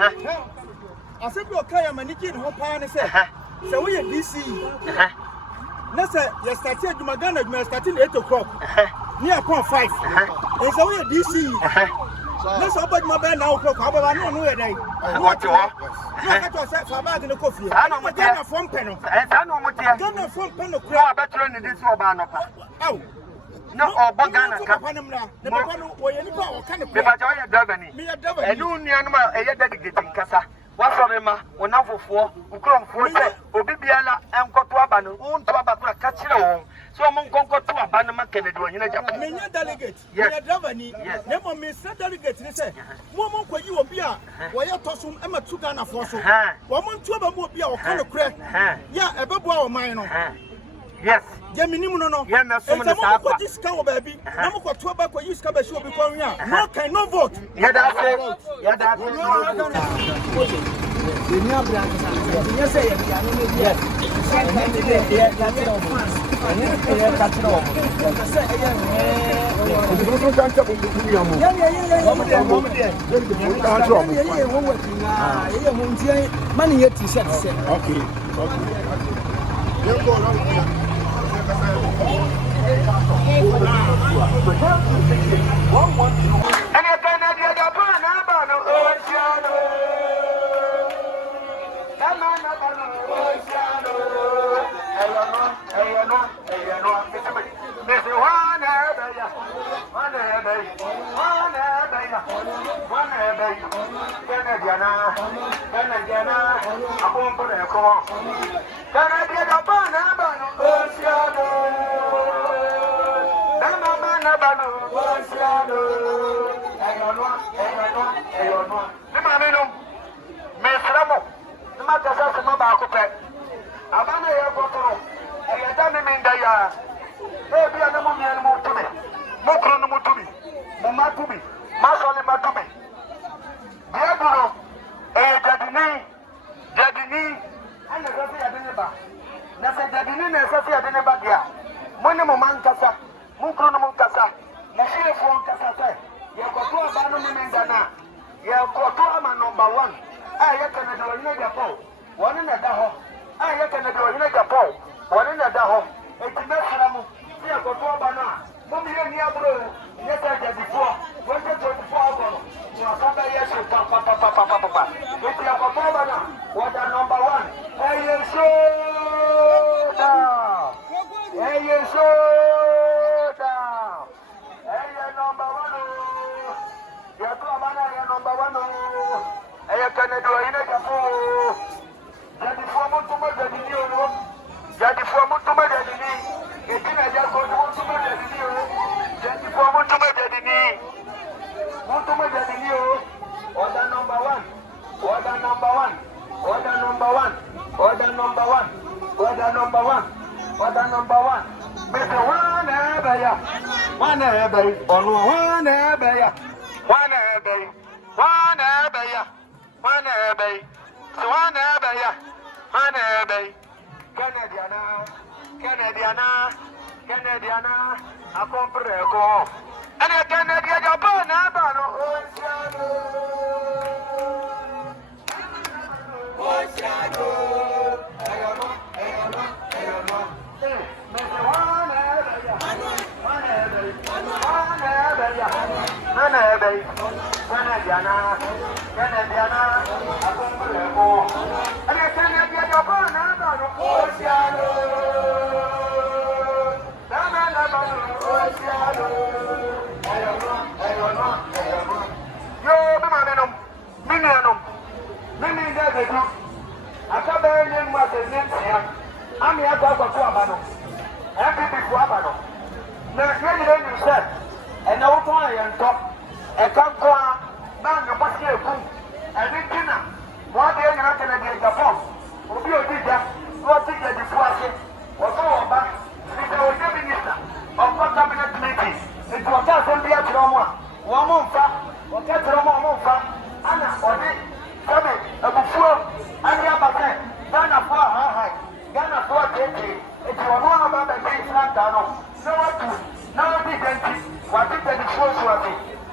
I said, okay, I'm a Nicky, no pan, say, so we are DC. Nessa, you started Magana, you starting 8 o'clock. Near 5. And so we are DC. Let's open my band now. How about I don't know where they what you are? I got to for about in the coffee. I know what kind of phone panel. I know what you are going to phone panel. I bet you in this one. Oh, no, or Bagana. The Bagano, where you kind of Devani. Me a devil. And you near a dedicating Casa. What's on him? One for 4, who come for Obibiala and Cotuabano, own Tabaka Catchero. So among Concord to Abanama Kennedy, you know, Japan delegate. Yes, Devani. Never miss a delegate. They say, Woman, when you will be a wire tossum Emma Tugana for so. Woman, 2 will be our kind of crack. Yeah, a bubble minor. Yes, Gemini, yeah, so much this cow baby. I'm going to back when you scabba show before me. No, can no vote. Yeah, that's it. Yeah, that's it.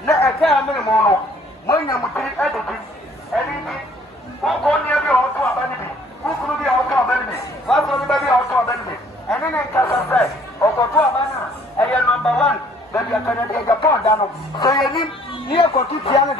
Na aka amene mo no mo nya mutiri ededi Okonia be auto abani. Ukunu be auto abani. Waso be auto abani. And then in Kasa, Okoto Abana, number 1, then you can take a pond down. So you need near Cotiana,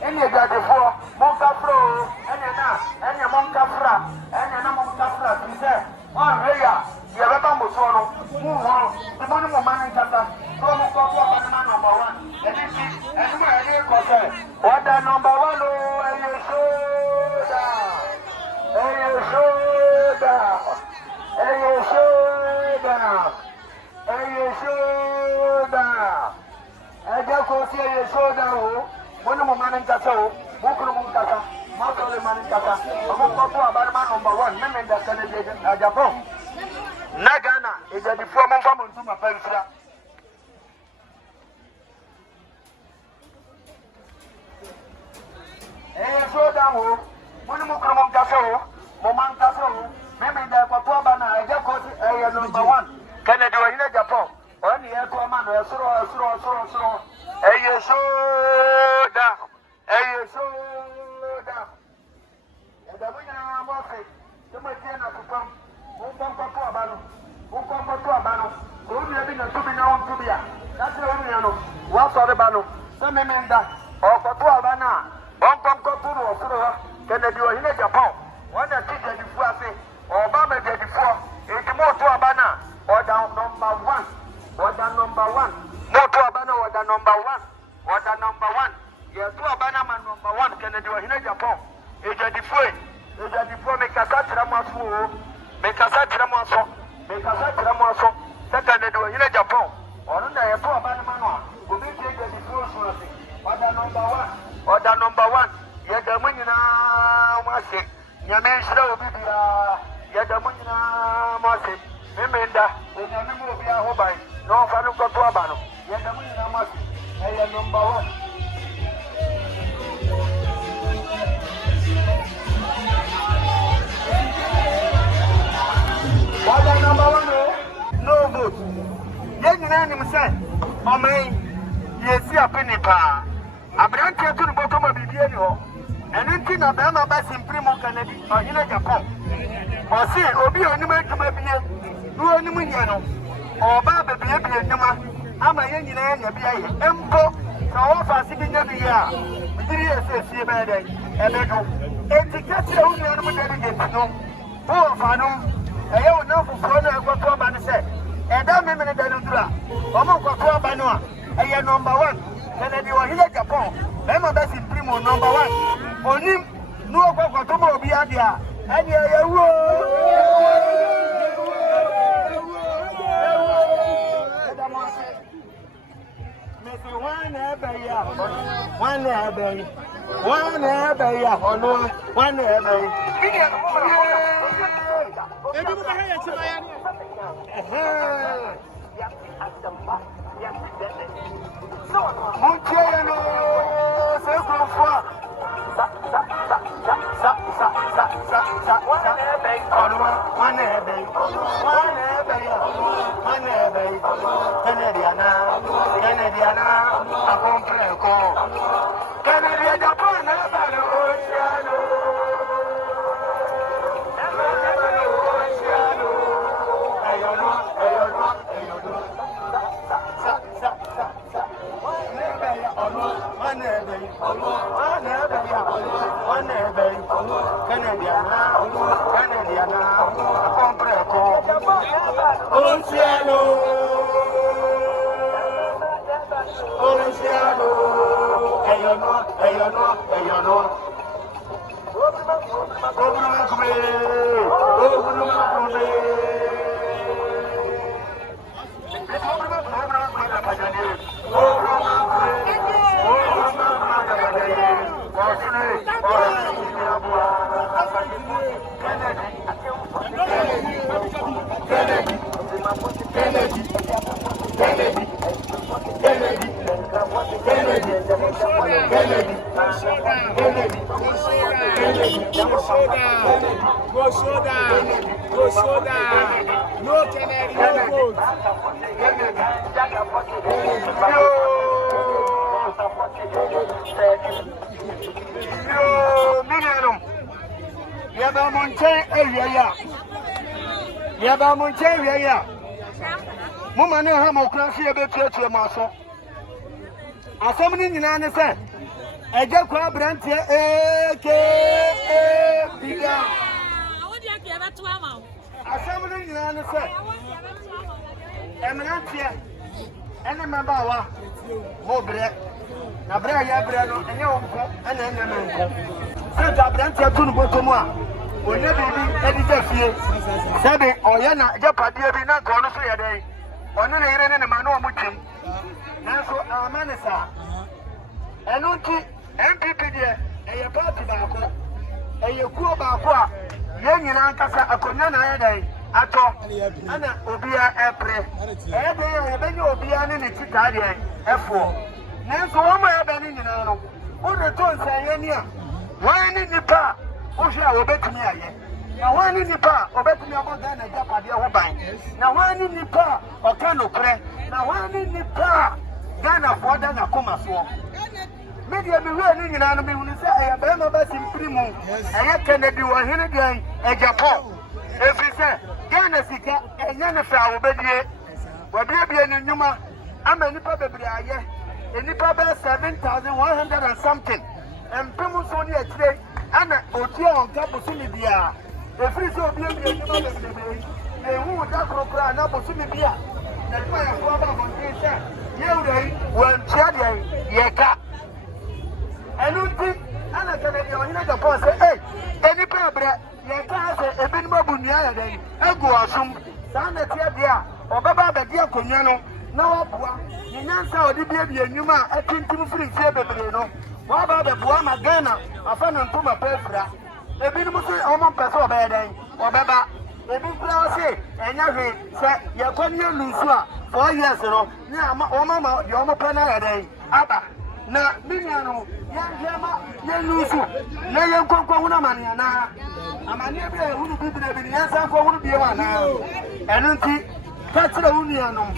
and you got the 4, Monka Pro, and your Monka Fra, and your Monka Fra, he said, oh, Raya, you're a bamboo solo, move on, the money of man in Kasa, from Banana number 1, and then see, and where are you concerned? What the number 1, oh, and you shoulder. Hey, your shoulder. I just go see your shoulder. One of my man in Casa, Mokuru Kasa, Mokuru man in Kasa, Abama number 1, Memon that Canadian Japan. Nagana is a deformed family to my parents. Hey, your shoulder, one of Mokuru Kasa, Moman Kasa. Maybe the Papabana, I just got a number 1. Canada in Japan. Only a command, a throw. A soda. And the winner of Mosque, the Matiana to come. Who come to Abano? Who living a 2 million to be a. That's the only one. What's the Bano? Some men that. Or Papabana. One come to Canada in Japan. One that teaches the Fuasi. Obama did before, it's more to Abana, or down number 1, or the number 1, more to Abana, or the number 1, You're to Abana, man, number 1, can do in Japan. It's a different, make a such Ramasu, make a such Ramaso, second do in Japan, or under a poor Abana, who will take the difference, or the number 1, yet the money now was it. Yaman be Yadamuna Masi, Memenda, and Yamubia Hobai, no Fanuka Tuabano, Yadamuna Masi, I am number 1. What are number 1? No vote. Young man said, oh, man, you see a penny pa. I brought you to the bottom of the video, and anything about my best in Primo Canada or in Japan. Or see, Obi on the man to my beer, do any Muniano, or Baba Baby Numa, I'm a young man, Empo, so often sitting every year. 3 years, by day, and I go. And the catch your own animal delegates, no. Oh, Fano, I don't know for what Toban said. And that minute, I don't do that. Omo Banoa, I am number 1. And you are here, Japan. I'm a best in Primo, number 1. On him, no Cocotomo Biadia. And you Yaba Monte area. Yaba Monte area. Mama no ha mo kra se be tuatua ma so. Asam ni nyina ne se. Eja kwa brantie biga. Wodi ake ba to ama. Asam ni nyina ne se. Emrantie ene meba wa mo bre. Na bre ya bre no enye wonko ene enye menko. Se da brantie tu no botomu a. Onye bibi edije fie. Sebe oye na japade bi na ko no so ye den. Ono ne yire ne ma no omutwem. Nanso amanesa. Enunti MPP de eye party baako. Eye kuo baako a ye nyina nkasa akonya na ye den ato. Ana obia epre. Ebe ye benye obia ne ne tita de efo. Nanso wo ma ebe ne nyina no. Wo de to nsaye ni a. Wan ni nipa wo hwe a wo betumi aye. Na wan ni nipa obetumi aboga na japade ho ban. Na wan ni nipa oka no pre. Na wan ni nipa Ghana for da na koma so. Media bi we ni nyina no bi hunu se eye be ma ba simpiri mu. Eye Kennedy wo hene dan e Japan. Efise Ghana sika enye ne fa wo bedie. Wo bia ni nyuma ama nipa bebre aye. Enipa be 7,100 and something. Empemu so ni akire ana otu on ka bosumi bia. Efrise obi ni nyuma bebre. Ehu da krokra na bosumi bia. Na twa ya kwa ba bonte se. Yeurei wantia de yeka. Enunti ana Kennedy onye Japan say eh enipa bre yeka say ebinima bunia ya den egu asum sa na tie de a obeba be de akonwa no na wabua ni nyansa odi bia enwuma atintim firi fie bebre no waba be bua ma Ghana afa na ntoma pefra ebinimo say omo pese obeda den obeba ebi kura say enya hwe say yakwani anusu a 4 years no ni ama oma de omo pena ya den aba na minya no ya jema ya nusu na ya nkwankwa huna mania na amani ebe hunu bibire bi ya san kwa hunu biye wa na enunti katra hunu ya no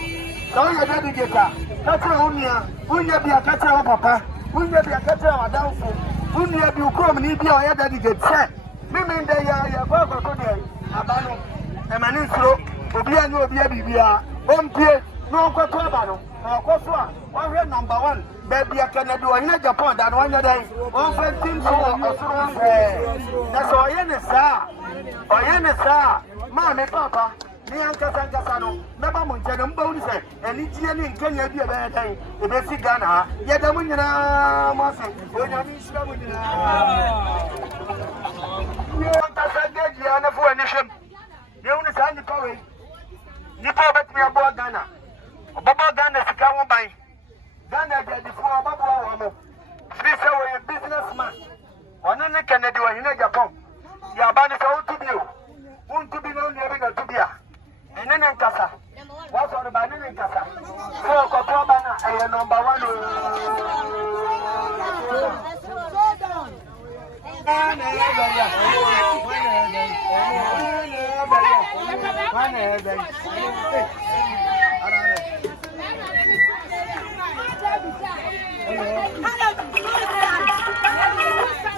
so ya da digeta katra hunu ya unya bia katra wa papa unya bia katra wa danfo unya bi ukrom ni bia ya da digeta mimi nda ya kwa ko de abano emani nsuro obi anyo obi abibia ompie no kwato abano kwaso a wa number 1 baby Kennedy onye Japan da no anya dai on fa team so osoro na so oye ne sa ma me papa ni ankasa no na ba mo nche no mba uni se eni tie ni nkanya bi e be dai e be si Ghana ha ye da mo nyina mo se onya ni sira mo nyina ye ankasa geji ana fu eni hwem ye uni sa ni pawe ni pa betimi abo Ghana obaba Ghana sika ho ban Ghana jadi for baba wa mo. Free say we businessman. Onu ne Kennedy wa hine Japan. Ya ba ni so to bio. Un to bi no ni be na to bia. Ene ne nkasa. Wa so ba ni ne nkasa. So ko to ba na e number 1.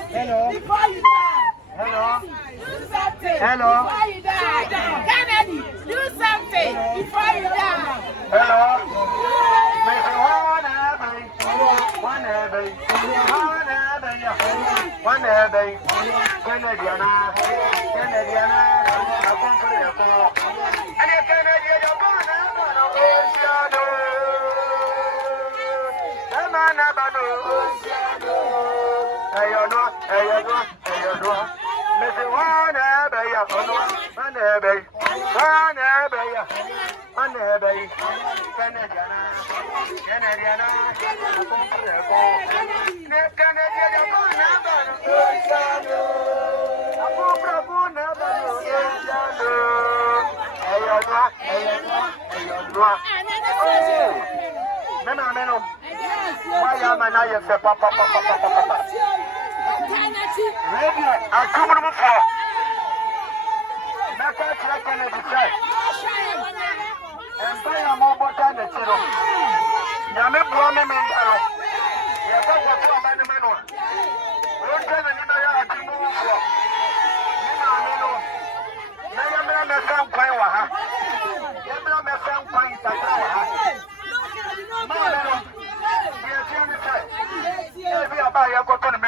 Hello. Before you die. Hello. Do something. Hello. Before you die. Kennedy, do something before you die. Hello.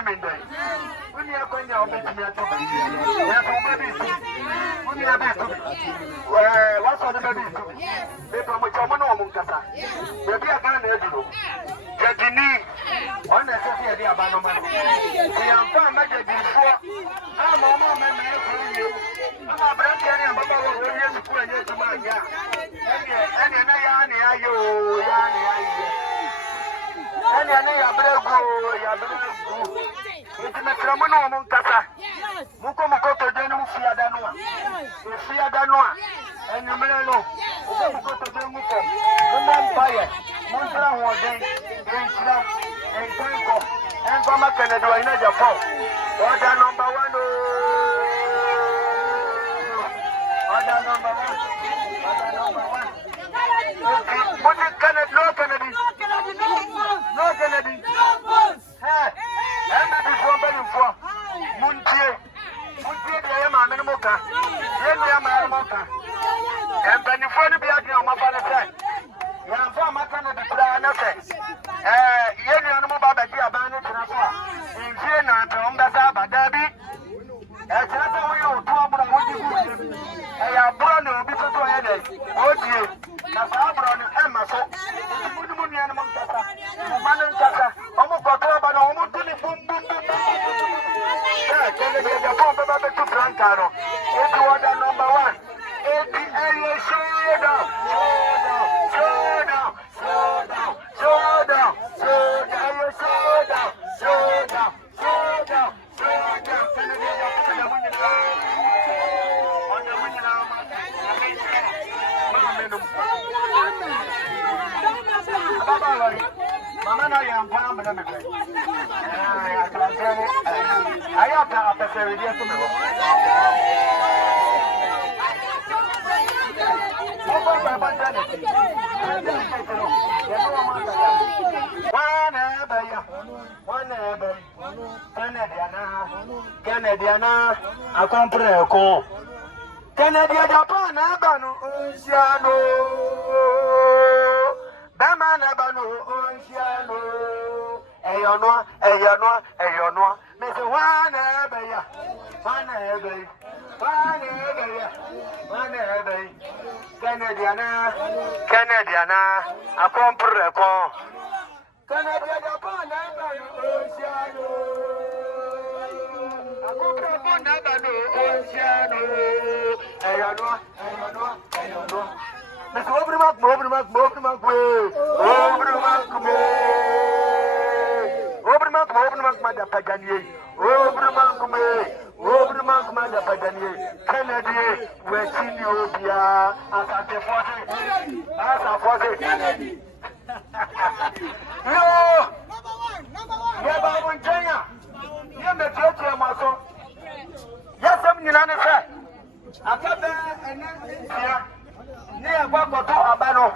Monday. When you are going to be to me, you have a baby. When you are baby, what's on the baby? They from which I'm on Munkasa. Maybe I can't hear you. Getting on the city of the Abanoma. I am fine, my dear. I'm a mama, I'm a brand new Baba Williams to put in to my yard. And it's a phenomenal Munkasa. Mukomoto Denu Fiadanoa. Fiadanoa. And you may know. Mukomoto Denu Empire. Montana was then and Twinkle. And from a Canada in Japan. Order number 1. Order number 1. Order number 1. What is Canada? No Kennedy. No Kennedy. Hey. And that is one better for Muntie. Muntie, I am a Manamoka. Then we are Manamoka. And when you find the Biagi on my father's side, you are from my Canada. You know about the Abandoned Transfer. In Vienna, from the Saba Derby. As that's how we are talking about you. I have brought no business to headache. Oh, dear. That's our brother and my soul. Almost got over the almost boom, boom, boom, boom. Yeah, can they get the phone back to Francano? It's order number 1. It's the area showdown. Showdown. Showdown. Showdown. Showdown. Showdown. Showdown. Showdown. Showdown. Can they get the phone on the winning arm? Mama, I am Pam. I have to have a video to me. Canadiana, I comprends. Canada, Japan, Abano, Oceano. Bamana Bano, Oceano. Ayonoa. Mr. Wanabaya. Canadiana, I comprends. Canada, Japan, Oceano. I comprends Oceano. Ayonoa. Mr. Obermark, Mother Pagani, Obermark, Mother Pagani, Kennedy, we're seeing you here as a 40. No! Never won China. You may talk to your muscle. Yes, I'm United States. I come there and then near Bakoto Abano,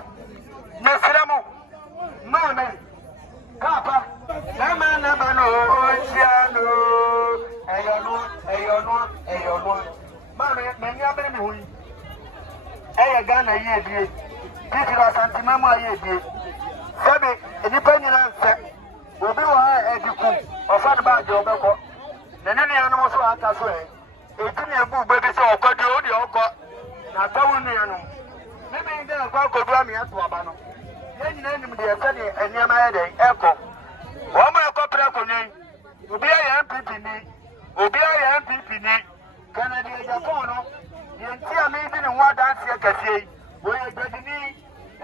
Nesramo, Mamma, Papa, Nama Nabano, Oceano, Ayono, Mamma, many other me. Ayagana ye, Peter Santimama ye, Sabi, independent answer, will be a education of about your Bako. Then any animals who are Tasway. It's in a book, baby, so got the audio got. Now, don't you maybe in there, go to me at Wabano. Then you name the study and near my headache, echo. One more copy, Ubi MPP, Canada, Japan, you see a meeting in what dance you can see. Where you're getting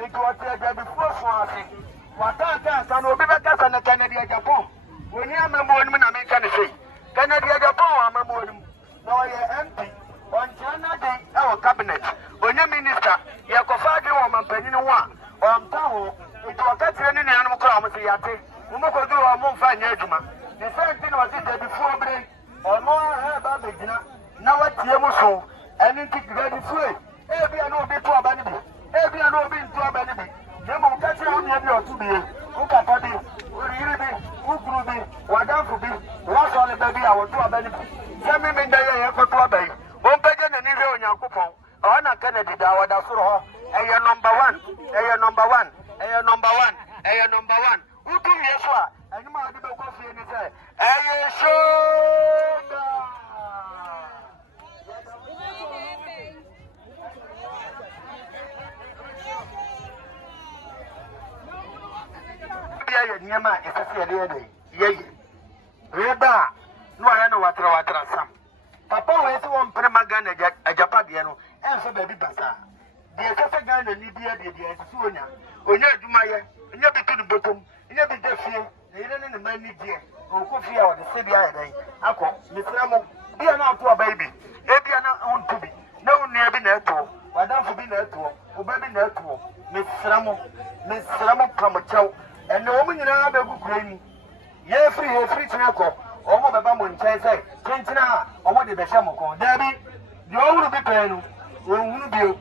into what you're before swapping. What I can be better than the Canada, Japan. When you're a woman, I can say. Canada, Japan, I'm a woman. No, you're empty. On China, our cabinet. When you're minister, you're confiding on my penny one. On Tahoe, it was catching any animal crime. Umoko do a month fine edgema. The same thing was it before break. Or more about the dinner. Now what Yamuso, and it is ready to it. Every I know be to a baby. Every I know be to a baby. Yamo catch you on your to be. Ukapadi, Uribi, Ukrubi, Wadafubi, what's all the baby I want to a baby. Sammy Mendaya to a baby. One pagan and Israel on your coupon. Anna Kennedy, Dawada Suro. Air number 1. Who do you say? And you might be coffee and say, ɛyɛ shoda bia yɛ nneɛma a ɛsɛ sɛ yɛde yɛde yɛyɛ reba no ayɛ no watra sam papa wɔ sɛ wɔn mpere magana agyapadeɛ no ɛnso baabi basa deɛ ɛsɛ sɛ Ghana ni bia deɛ ɛsɛ sɛ onya adwumayɛ nya bi to ne bɔtɔm nya bi da fie na yɛne ne ma ni deɛ ɔkɔ fie a wɔde sɛ bi ayɛ dɛn akɔ mesrɛ mo bia na ato aba bi ebia na ɔnto bi na onnua bi na ɛtoɔ wadamfo bi na ɛtoɔ ɔba bi na ɛtoɔ mesrɛ mo pam kyɛw ɛnna wɔn nyinaa bɛgu kura mu yɛfiri kyerɛ kɔ wɔn bɛba mo nkyɛn sɛ kyɛnkyɛn a wɔn de bɛhyɛ mo kɔn daabi deɛ ɔhunu bi pɛɛ no wɔnhunu bio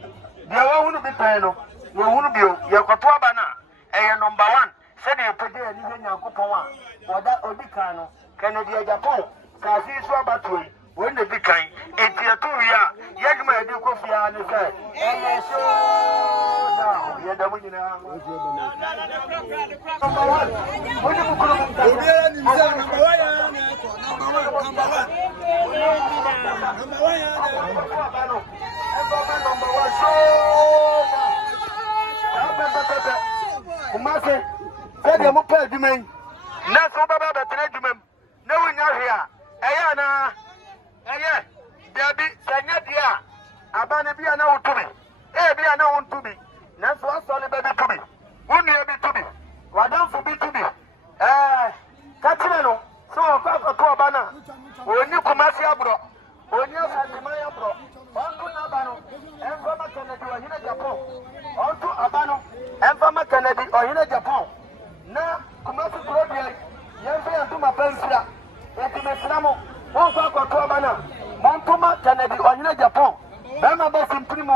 deɛ wɔhunu bi pɛɛ no wɔnhunu bio yɛkɔto aba no a ɛyɛ number 1 sɛdeɛ pɛgye yɛ nipa nyankopɔn a wɔda odi kan no kɛnɛdeɛ Japan saase yi so abatoɔ yi wɔn na di kan eti ɛto wie a yɛdwuma yɛde kɔ fie a ne sɛ ɛyɛ shoda yɛda mo nyinaa number 1 wɔde mo kuro mu obiara nim sɛ number 1 yɛ na ɛkɔ number 1 Kumase, sɛdeɛ mopɛ adwuma yi na sɛ wobɛba bɛtena adwuma mu na wonya hwee a ɛyɛ anaa ɛyɛ dabi sɛ nyɛ deɛ a aba no bi a na woto bi bi a na wonto bi nanso wasɔre bɛbi to bi wo nnua bi to bi wadamfo bi to bi ka kyerɛ no sɛ wɔkɔ akɔto ɔba no a ɔnni Kumase aborɔ ɔnni asanteman aborɔ ɔnto n'aba no ɛmfa ma Kennedy ɔhene Japan ɔnto aba no ɛmfa ma Kennedy ɔhene Japan na Kumase kuro deɛ yɛmfa yɛn ntoma pa mfira eti mesra mo wɔnkɔ akɔto ɔba no a mɔnto ma Kennedy ɔhene Japan bɛrima bɛsi mpiri mu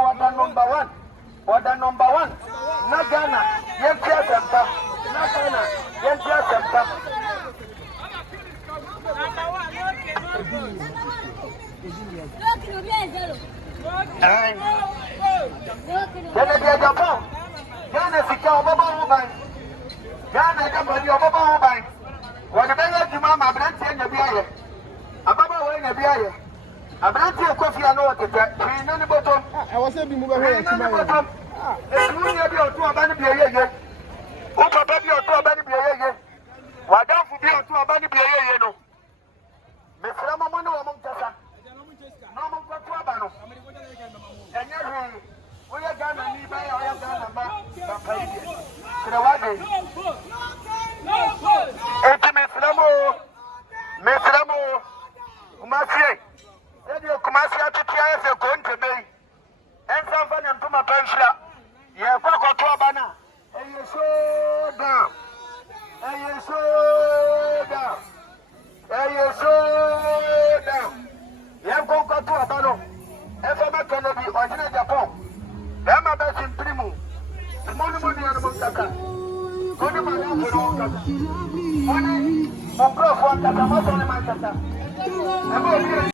wɔda number 1 na Ghana yɛmfi asɛmpa na Ghana yɛmfi asɛmpa Kennedy Japan Ghana sika ɔbɛbɔ ho ban Ghana Japan ɔbɛbɔ ho ban wɔde bɛyɛ adwuma ma aberanteɛ nya bi ayɛ ababaawa nya bi ayɛ aberanteɛ kɔ fie a na wɔtetɛ hwee na ne bɔtɔm ɛwɔ sɛ bi mu bɛhwɛ yɛ kyima yɛ ɛti wo nya bi a ɔto aba no bi ɛyɛye wo papa bi a ɔto aba no bi ɛyɛye wadamfo bi a ɔto aba no bi ɛyɛye no mesrɛ mo mo ne wɔ mo nkasa na ɔmo nkɔto aba no ɛnyɛ hwee woyɛ Ghana ni bɛyɛ a ɔyɛ Ghana ba papa yi deɛ kyerɛ wade enti mesrɛ mo Kumase sɛdeɛ Kumase atete ayɛ sɛ kontebe yi ɛnsa mfa ne ntoma pa nhyira yɛkɔ akɔto aba no a ɛyɛ shoda yɛnkɔ nkɔto aba no ɛmfa ma Kennedy ɔhene Japan bɛrima bɛsi mpiri mu mo ne mo nua no mo nkaka mo ne mo nua no mo nkaka mo ne mo nkurɔfoɔ nkaka mo sɔ ne ma nkaka ɛbɛ obi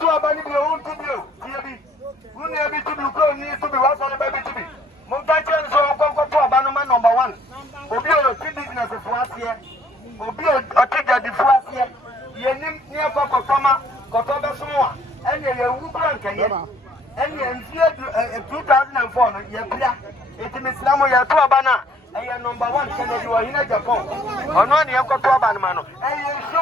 to aba ni bi o ntu bi o tie bi wuni ebi to bi ko ni to bi wa so le ba bi to bi mo nka che nso konko to aba no ma number 1 obi o ti business fo asie obi o ti jadi fo asie ye nim ni akoko toma koto be so a ene ye wu kura nkaye ene enfie 2004 no ye pia eti Islam ye to aba na eye number 1 Kennedy ɔhene Japan ono ne yakoto aba no ma no eye so